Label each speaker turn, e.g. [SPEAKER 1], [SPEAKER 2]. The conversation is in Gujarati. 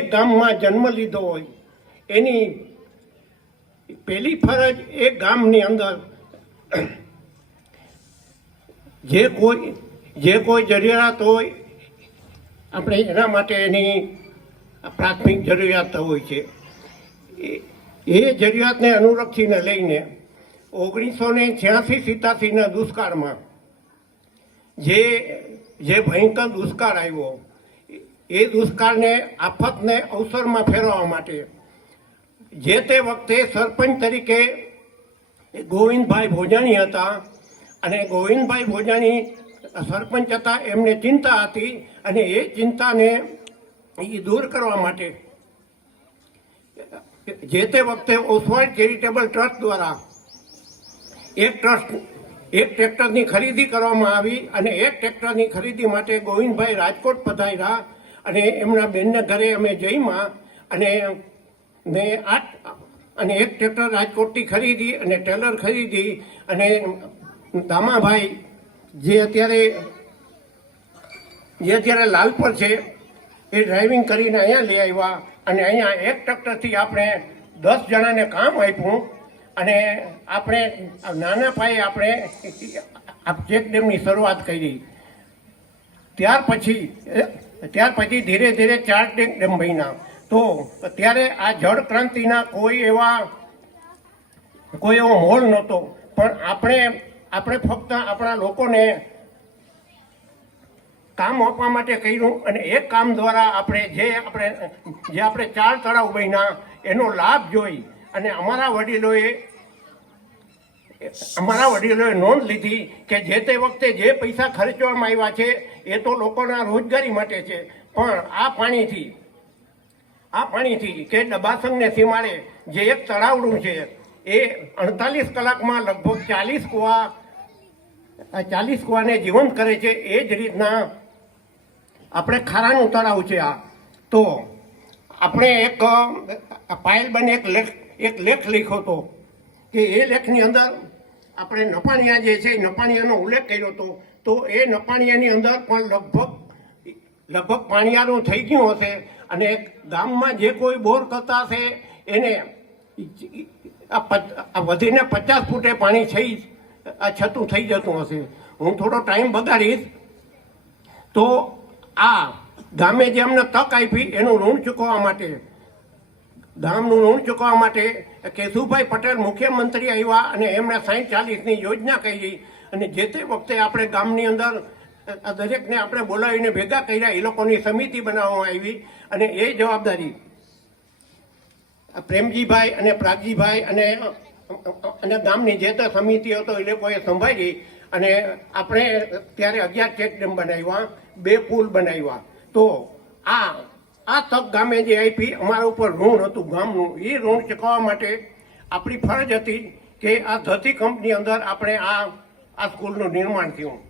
[SPEAKER 1] ગામમાં જન્મ લીધો હોય. એની પહેલી ફરજ એ ગામની અંદર જે કોઈ જે કોઈ જરૂરિયાત હોય, આપણે એના માટે એની પ્રાથમિક જરૂરિયાત હોય છે. એ- જરૂરિયાતને અનુલક્ષીને લઈને ઓગણીસો ને છ્યાસી સિત્તાસીના દુષ્કાળમાં જે જે ભયંકર દુષ્કાળ આવ્યો એ દુષ્કાળને, આફતને અવસરમાં ફેરવવા માટે. જે તે વખતે સરપંચ તરીકે ગોવિંદભાઈ ભોજાણી હતા અને ગોવિંદભાઈ ભોજાણી સરપંચ હતા, એમને ચિંતા હતી અને એ ચિંતાને એ દૂર કરવા માટે જે તે વખતે ઓસવાળ ચેરિટેબલ ટ્રસ્ટ દ્વારા એક ટ્રસ્ટ, એક ટ્રેક્ટરની ખરીદી કરવામાં આવી અને એક ટ્રેક્ટરની ખરીદી માટે ગોવિંદભાઈ રાજકોટ પધાર્યા અને એમના બેનના ઘરે અમે જઈમાં અને મેં આ અને એક ટ્રેક્ટર રાજકોટથી ખરીદી અને ટેલર ખરીદી અને દામાભાઈ જે અત્યારે જે અત્યારે લાલપર છે, એ ડ્રાઇવિંગ કરીને અહીંયા લઈ આવ્યા અને અહીંયા એક ટ્રેક્ટરથી આપણે દસ જણાને કામ આપ્યું અને આપણે નાના પાયે આપણે ચેકડેમની ડેમની શરૂઆત કરી. ત્યાર પછી ત્યાર પછી ધીરે ધીરે ચાર મહિના. તો અત્યારે આ જળ ક્રાંતિના કોઈ એવા, કોઈ એવો મોલ નહોતો. પણ આપણે આપણે ફક્ત આપણા લોકોને કામ આપવા માટે કર્યું અને એ કામ દ્વારા આપણે જે આપણે જે આપણે ચાર તળાવ બન્યા, એનો લાભ જોઈ અને અમારા વડીલોએ અમારા વડીલોએ નોંધ લીધી કે જે તે વખતે જે પૈસા ખર્ચવામાં આવ્યા છે એ તો લોકોના રોજગારી માટે છે. પણ આ પાણીથી આ પાણીથી કે ડબાસંગને સીમાડે જે એક તળાવડું છે, એ અડતાલીસ કલાકમાં લગભગ ચાલીસ કુવા ચાલીસ કુવાને જીવંત કરે છે, એ જ રીતના આપણે ખારાનું તળાવ છે આ. તો આપણે એક પાયલબેન એક લેખ એક લેખ લખ્યો હતો કે એ લેખની અંદર આપણે નપાણિયા જે છે નપાણિયાનો ઉલ્લેખ કર્યો હતો. તો એ નપાણિયાની અંદર પણ લગભગ લગભગ પાણીયાનું થઈ ગયું હશે. અને ગામમાં જે કોઈ બોર કરતા હશે, એને આ વધીને પચાસ ફૂટે પાણી થઈ છતું થઈ જતું હશે. હું થોડો ટાઈમ બગાડીશ. તો આ ગામે જે અમને તક આપી, એનું ઋણ ચૂકવવા માટે, ગામનું ઋણ ચૂકવવા માટે કેશુભાઈ પટેલ મુખ્યમંત્રી આવ્યા અને એમણે સાહીઠ ચાલીસની યોજના કરી. અને જે તે વખતે આપણે ગામની અંદર દરેકને આપણે બોલાવીને ભેગા કર્યા, એ લોકોની સમિતિ બનાવવામાં આવી અને એ જવાબદારી પ્રેમજીભાઈ અને પ્રાગજીભાઈ અને અને ગામની જે તે સમિતિ હતો એ લોકોએ સંભાળી અને આપણે ત્યારે અગિયાર ચેક ડેમ બનાવ્યા, બે પુલ બનાવ્યા. તો આ આ તક ગામે જે આપી, અમારા ઉપર ઋણ હતું ગામનું. એ ઋણ ચૂકવવા માટે આપણી ફરજ હતી કે આ ધરતી કંપની અંદર આપણે આ આ સ્કૂલનું નિર્માણ થયું.